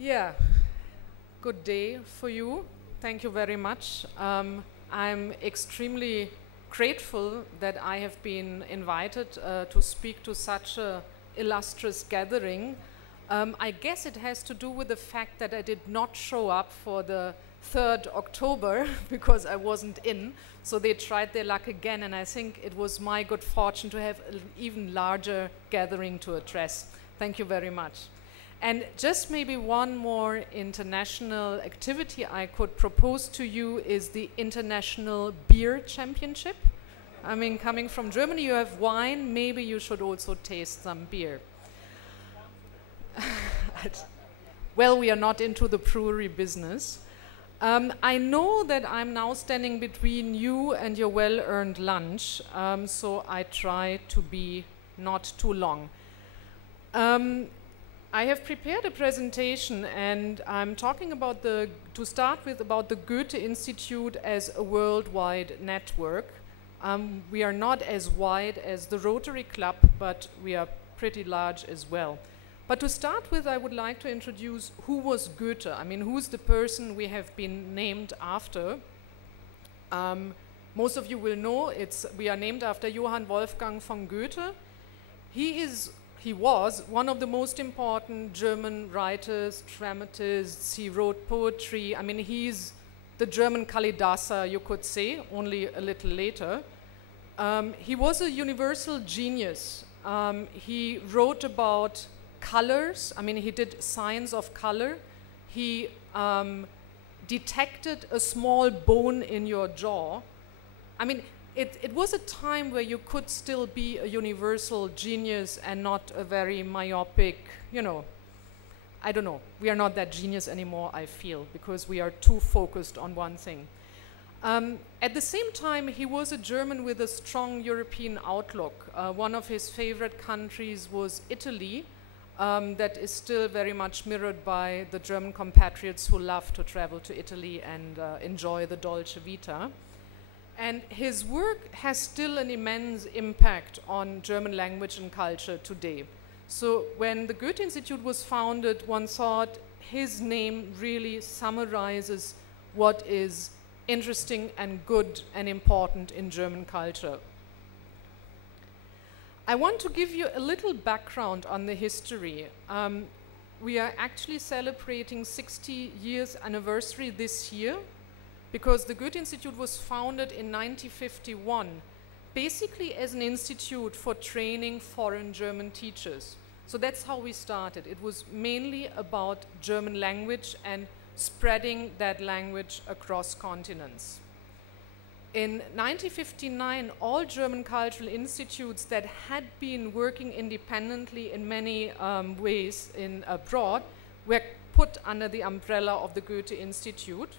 Yeah, good day for you. Thank you very much. I'm extremely grateful that I have been invited to speak to such a illustrious gathering. I guess it has to do with the fact that I did not show up for the 3rd October because I wasn't in, so they tried their luck again, and I think it was my good fortune to have an even larger gathering to address. Thank you very much. And just maybe one more international activity I could propose to you is the International Beer Championship. I mean, coming from Germany, you have wine, maybe you should also taste some beer. Well, we are not into the brewery business. I know that I'm now standing between you and your well-earned lunch, so I try to be not too long. I have prepared a presentation, and I'm talking about to start with, about the Goethe Institute as a worldwide network. We are not as wide as the Rotary Club, but we are pretty large as well. But to start with, I would like to introduce who was Goethe. I mean, who's the person we have been named after? Most of you will know we are named after Johann Wolfgang von Goethe. He was one of the most important German writers, dramatists. He wrote poetry. I mean, he's the German Kalidasa, you could say, only a little later. He was a universal genius. He wrote about colors. I mean, he did science of color. He detected a small bone in your jaw. I mean, it was a time where you could still be a universal genius and not a very myopic, you know, I don't know. We are not that genius anymore, I feel, because we are too focused on one thing. At the same time, he was a German with a strong European outlook. One of his favorite countries was Italy. That is still very much mirrored by the German compatriots who love to travel to Italy and enjoy the Dolce Vita. And his work has still an immense impact on German language and culture today. So when the Goethe Institute was founded, one thought his name really summarizes what is interesting and good and important in German culture. I want to give you a little background on the history. We are actually celebrating 60 years anniversary this year, because the Goethe Institute was founded in 1951, basically as an institute for training foreign German teachers. So that's how we started. It was mainly about German language and spreading that language across continents. In 1959, all German cultural institutes that had been working independently in many ways abroad were put under the umbrella of the Goethe Institute.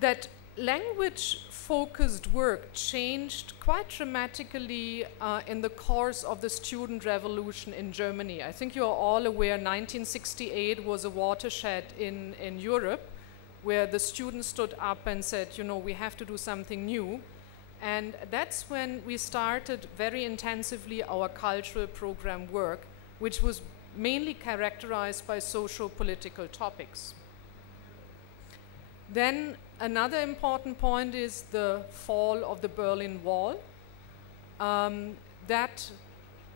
That language-focused work changed quite dramatically in the course of the student revolution in Germany. I think you are all aware 1968 was a watershed in Europe, where the students stood up and said, you know, we have to do something new. And that's when we started very intensively our cultural program work, which was mainly characterized by socio-political topics. Then another important point is the fall of the Berlin Wall. That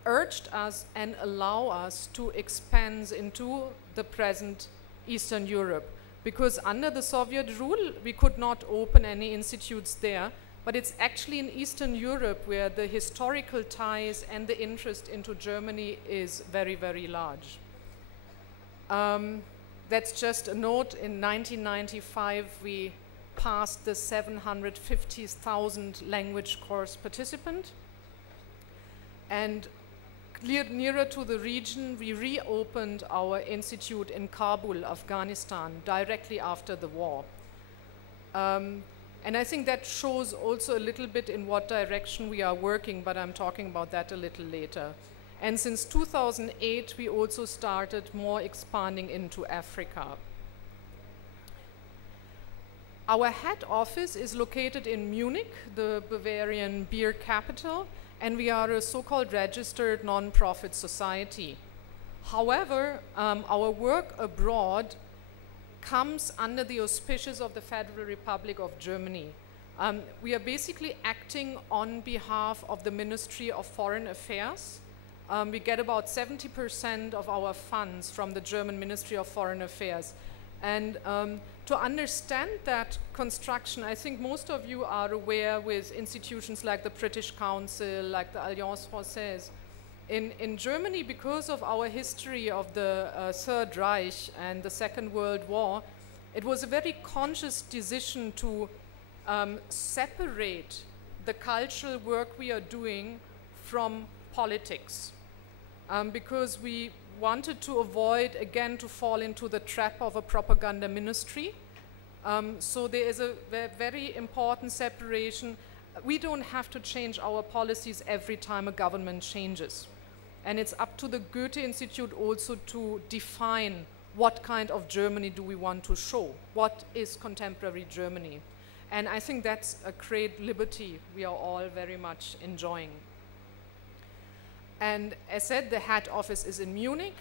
urged us and allowed us to expand into the present Eastern Europe. Because under the Soviet rule, we could not open any institutes there, but it's actually in Eastern Europe where the historical ties and the interest into Germany is very, very large. That's just a note. In 1995, we passed the 750,000 language course participant. And nearer to the region, we reopened our institute in Kabul, Afghanistan, directly after the war. And I think that shows also a little bit in what direction we are working, but I'm talking about that a little later. And since 2008, we also started more expanding into Africa. Our head office is located in Munich, the Bavarian beer capital, and we are a so-called registered non-profit society. However, our work abroad comes under the auspices of the Federal Republic of Germany. We are basically acting on behalf of the Ministry of Foreign Affairs. We get about 70% of our funds from the German Ministry of Foreign Affairs. And to understand that construction, I think most of you are aware with institutions like the British Council, like the Alliance Française. In Germany, because of our history of the Third Reich and the Second World War, it was a very conscious decision to separate the cultural work we are doing from politics, because we wanted to avoid, again, to fall into the trap of a propaganda ministry. So there is a very important separation. We don't have to change our policies every time a government changes. And it's up to the Goethe Institute also to define what kind of Germany do we want to show. What is contemporary Germany? And I think that's a great liberty we are all very much enjoying. And as said, the head office is in Munich.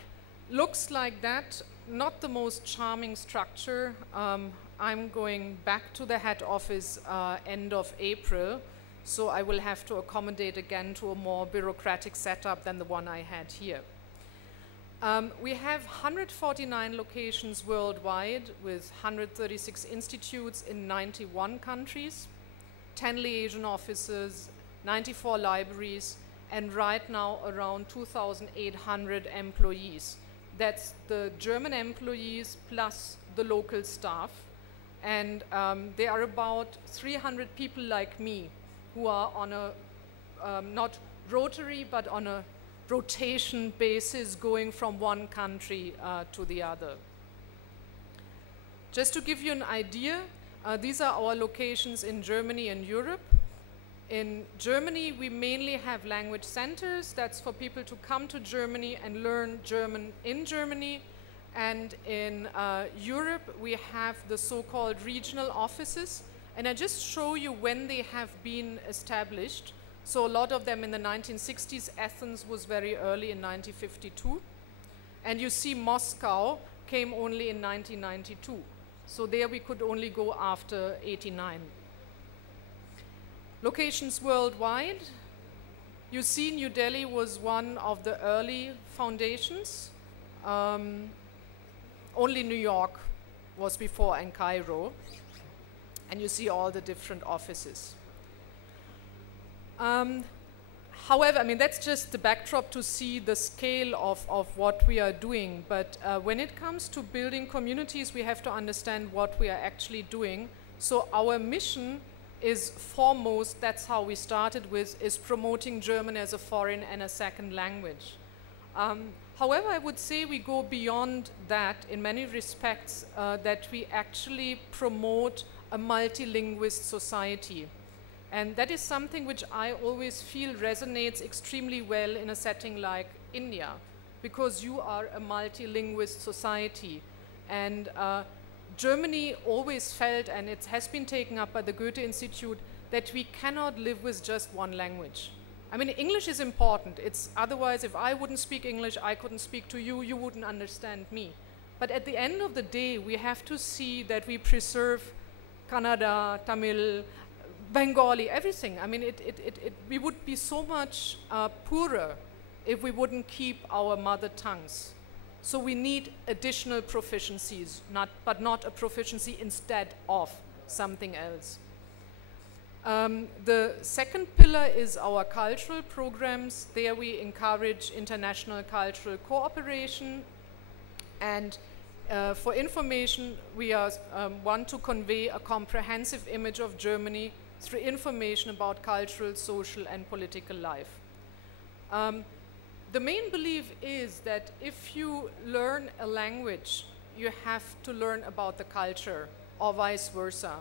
Looks like that, not the most charming structure. I'm going back to the head office end of April. So I will have to accommodate again to a more bureaucratic setup than the one I had here. We have 149 locations worldwide with 136 institutes in 91 countries, 10 liaison offices, 94 libraries, and right now around 2,800 employees. That's the German employees plus the local staff. And there are about 300 people like me who are on a, not rotary, but on a rotation basis going from one country to the other. Just to give you an idea, these are our locations in Germany and Europe. In Germany, we mainly have language centers. That's for people to come to Germany and learn German in Germany. And in Europe, we have the so-called regional offices. And I just show you when they have been established. So a lot of them in the 1960s. Athens was very early in 1952. And you see Moscow came only in 1992. So there we could only go after 89. Locations worldwide. You see New Delhi was one of the early foundations. Only New York was before, and Cairo. And you see all the different offices. However, I mean, that's just the backdrop to see the scale of what we are doing. But when it comes to building communities, we have to understand what we are actually doing. So our mission is foremost, that's how we started with, is promoting German as a foreign and a second language. However, I would say we go beyond that in many respects, that we actually promote a multilinguist society. And that is something which I always feel resonates extremely well in a setting like India, because you are a multilinguist society. And Germany always felt, and it has been taken up by the Goethe Institute, that we cannot live with just one language. I mean, English is important. It's otherwise, if I wouldn't speak English, I couldn't speak to you, you wouldn't understand me. But at the end of the day, we have to see that we preserve Kannada, Tamil, Bengali, everything. I mean, we would be so much poorer if we wouldn't keep our mother tongues. So we need additional proficiencies, but not a proficiency instead of something else. The second pillar is our cultural programs. There we encourage international cultural cooperation. And for information, we want to convey a comprehensive image of Germany through information about cultural, social, and political life. The main belief is that if you learn a language, you have to learn about the culture, or vice versa.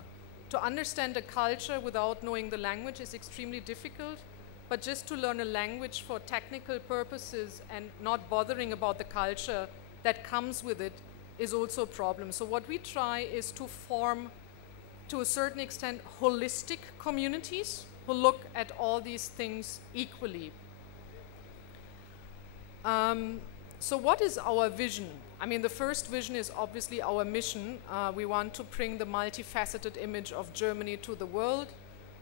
To understand a culture without knowing the language is extremely difficult, but just to learn a language for technical purposes and not bothering about the culture that comes with it is also a problem. So what we try is to form, to a certain extent, holistic communities who look at all these things equally. So what is our vision? I mean, the first vision is obviously our mission. We want to bring the multifaceted image of Germany to the world,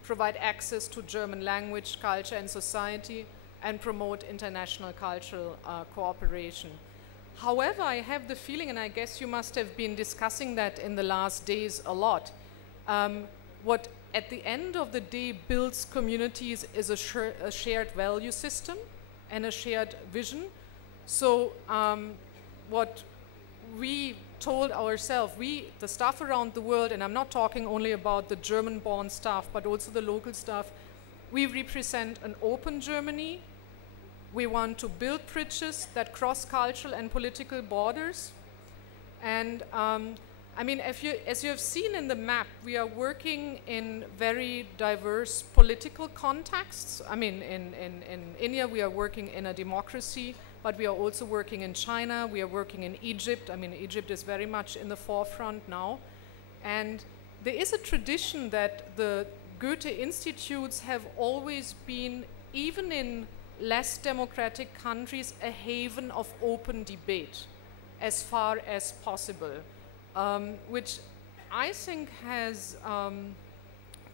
provide access to German language, culture, and society, and promote international cultural cooperation. However, I have the feeling, and I guess you must have been discussing that in the last days a lot, what at the end of the day builds communities is a shared value system and a shared vision. So what we told ourselves, the staff around the world, and I'm not talking only about the German-born staff, but also the local staff, we represent an open Germany. We want to build bridges that cross cultural and political borders. And I mean, as you have seen in the map, we are working in very diverse political contexts. I mean, in India, we are working in a democracy, but we are also working in China, we are working in Egypt. I mean, Egypt is very much in the forefront now. And there is a tradition that the Goethe Institutes have always been, even in less democratic countries, a haven of open debate as far as possible, which I think has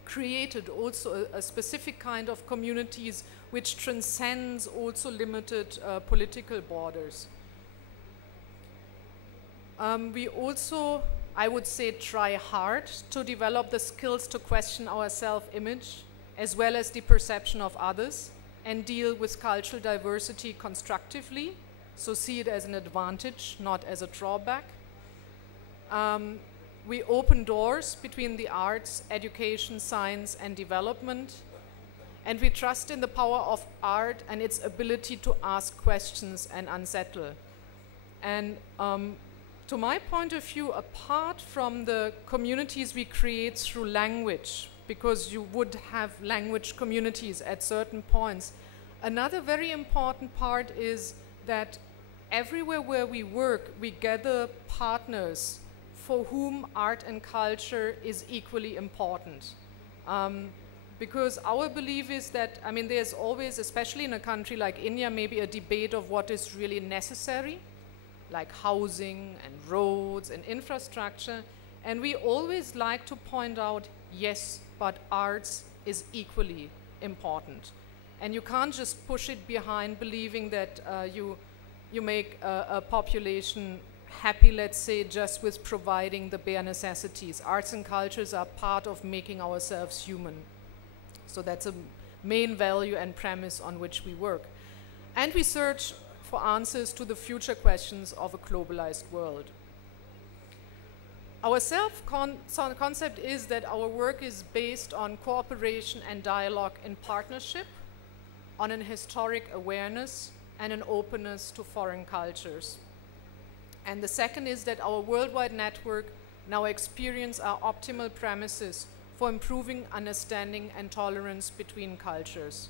created also a specific kind of communities which transcends also limited political borders. We also, I would say, try hard to develop the skills to question our self-image as well as the perception of others, and deal with cultural diversity constructively, so see it as an advantage, not as a drawback. We open doors between the arts, education, science, and development, and we trust in the power of art and its ability to ask questions and unsettle. And to my point of view, apart from the communities we create through language, because you would have language communities at certain points, another very important part is that everywhere where we work, we gather partners for whom art and culture is equally important. Because our belief is that, I mean, there's always, especially in a country like India, maybe a debate of what is really necessary, like housing and roads and infrastructure. And we always like to point out, yes, but arts is equally important. And you can't just push it behind believing that you make a population happy, let's say, just with providing the bare necessities. Arts and cultures are part of making ourselves human. So that's a main value and premise on which we work. And we search for answers to the future questions of a globalized world. Our self-concept is that our work is based on cooperation and dialogue in partnership, on an historic awareness and an openness to foreign cultures. And the second is that our worldwide network now experience our optimal premises for improving understanding and tolerance between cultures.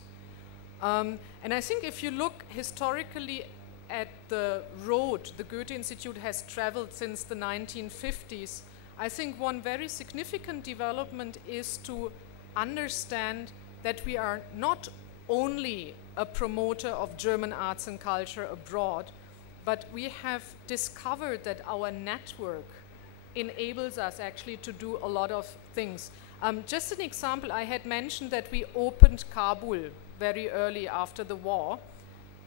And I think if you look historically at the road the Goethe Institute has traveled since the 1950s, I think one very significant development is to understand that we are not only a promoter of German arts and culture abroad, but we have discovered that our network enables us actually to do a lot of things. Just an example, I had mentioned that we opened Kabul very early after the war.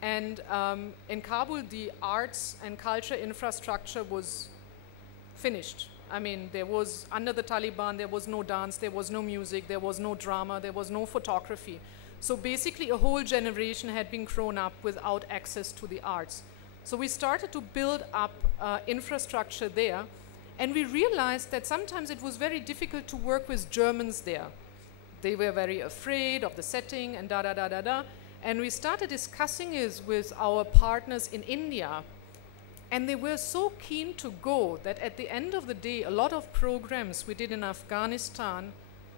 And in Kabul, the arts and culture infrastructure was finished. I mean, there was, under the Taliban, there was no dance, there was no music, there was no drama, there was no photography. So basically, a whole generation had been grown up without access to the arts. So we started to build up infrastructure there. And we realized that sometimes it was very difficult to work with Germans there. They were very afraid of the setting and da-da-da-da-da. And we started discussing it with our partners in India. And they were so keen to go that at the end of the day, a lot of programs we did in Afghanistan,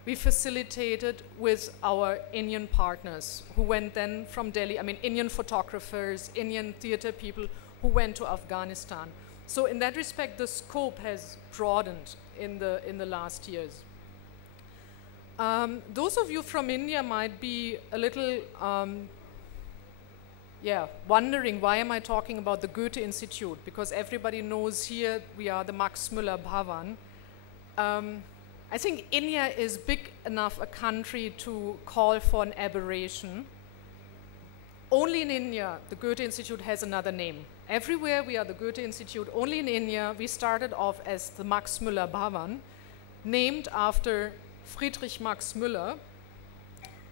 we facilitated with our Indian partners who went then from Delhi, I mean, Indian photographers, Indian theater people who went to Afghanistan. So in that respect, the scope has broadened in the last years. Those of you from India might be a little, wondering why am I talking about the Goethe Institute, because everybody knows here we are the Max Müller Bhavan. I think India is big enough a country to call for an aberration. Only in India, the Goethe Institute has another name. Everywhere we are the Goethe Institute. Only in India, we started off as the Max Müller Bhavan, named after Friedrich Max Müller,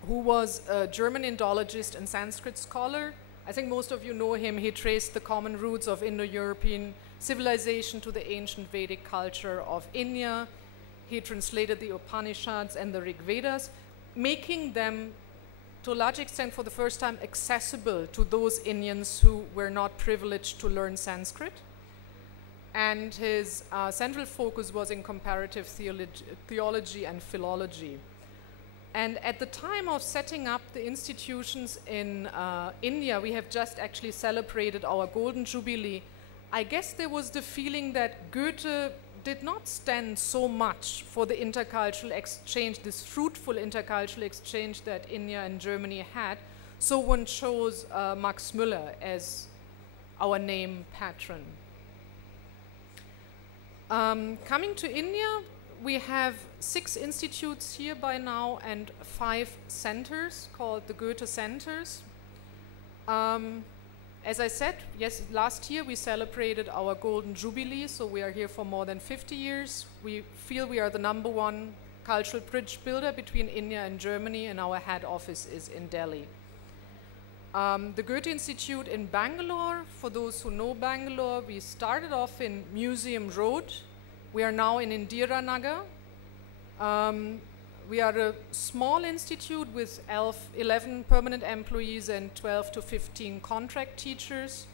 who was a German Indologist and Sanskrit scholar. I think most of you know him. He traced the common roots of Indo-European civilization to the ancient Vedic culture of India. He translated the Upanishads and the Rig Vedas, making them, to a large extent, for the first time, accessible to those Indians who were not privileged to learn Sanskrit. And his central focus was in comparative theology and philology. And at the time of setting up the institutions in India, we have just actually celebrated our Golden Jubilee. I guess there was the feeling that Goethe did not stand so much for the intercultural exchange, this fruitful intercultural exchange that India and Germany had. So one chose Max Müller as our name patron. Coming to India, we have 6 institutes here by now and 5 centers called the Goethe Centers. As I said, yes, last year we celebrated our Golden Jubilee, so we are here for more than 50 years. We feel we are the #1 cultural bridge builder between India and Germany, and our head office is in Delhi. The Goethe Institute in Bangalore, for those who know Bangalore, we started off in Museum Road. We are now in Indira Nagar. We are a small institute with 11 permanent employees and 12 to 15 contract teachers.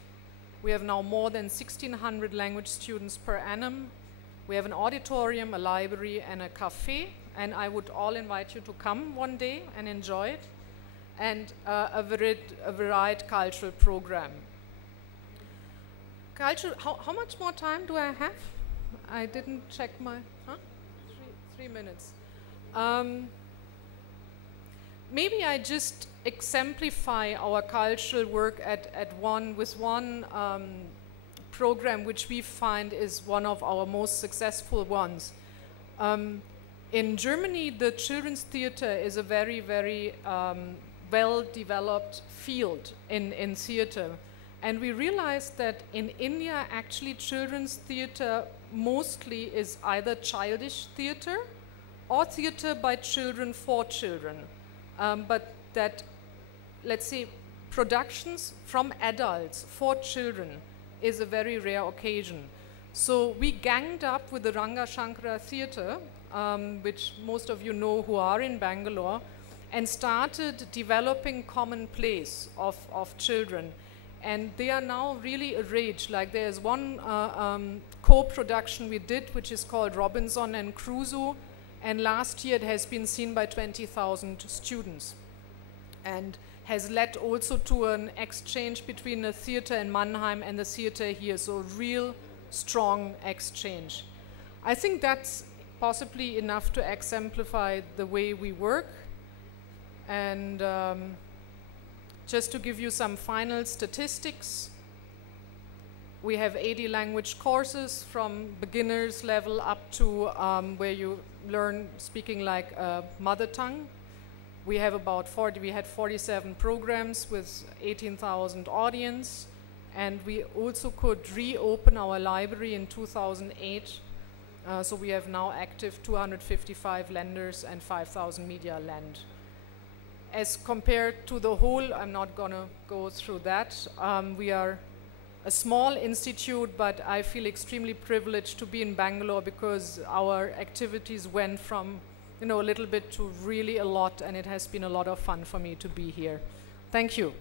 We have now more than 1,600 language students per annum. We have an auditorium, a library, and a cafe, and I would all invite you to come one day and enjoy it, and a varied cultural program. How much more time do I have? I didn't check my, 3 minutes. Maybe I just exemplify our cultural work with one program which we find is one of our most successful ones. In Germany, the children's theater is a very, very well-developed field in theater. And we realized that in India, actually, children's theater mostly is either childish theater or theater by children for children. But that, let's say, productions from adults for children is a very rare occasion. So we ganged up with the Ranga Shankara Theatre, which most of you know who are in Bangalore, and started developing common plays of children. And they are now really a rage. Like there's one co-production we did, which is called Robinson and Crusoe, and last year it has been seen by 20,000 students, and has led also to an exchange between the theater in Mannheim and the theater here, so real strong exchange. I think that's possibly enough to exemplify the way we work. And just to give you some final statistics, we have 80 language courses from beginners level up to where you learn speaking like a mother tongue. We have about 47 programs with 18,000 audience, and we also could reopen our library in 2008. So we have now active 255 lenders and 5,000 media lend. As compared to the whole, I'm not gonna go through that. We are a small institute, but I feel extremely privileged to be in Bangalore because our activities went from, a little bit to really a lot, and it has been a lot of fun for me to be here. Thank you.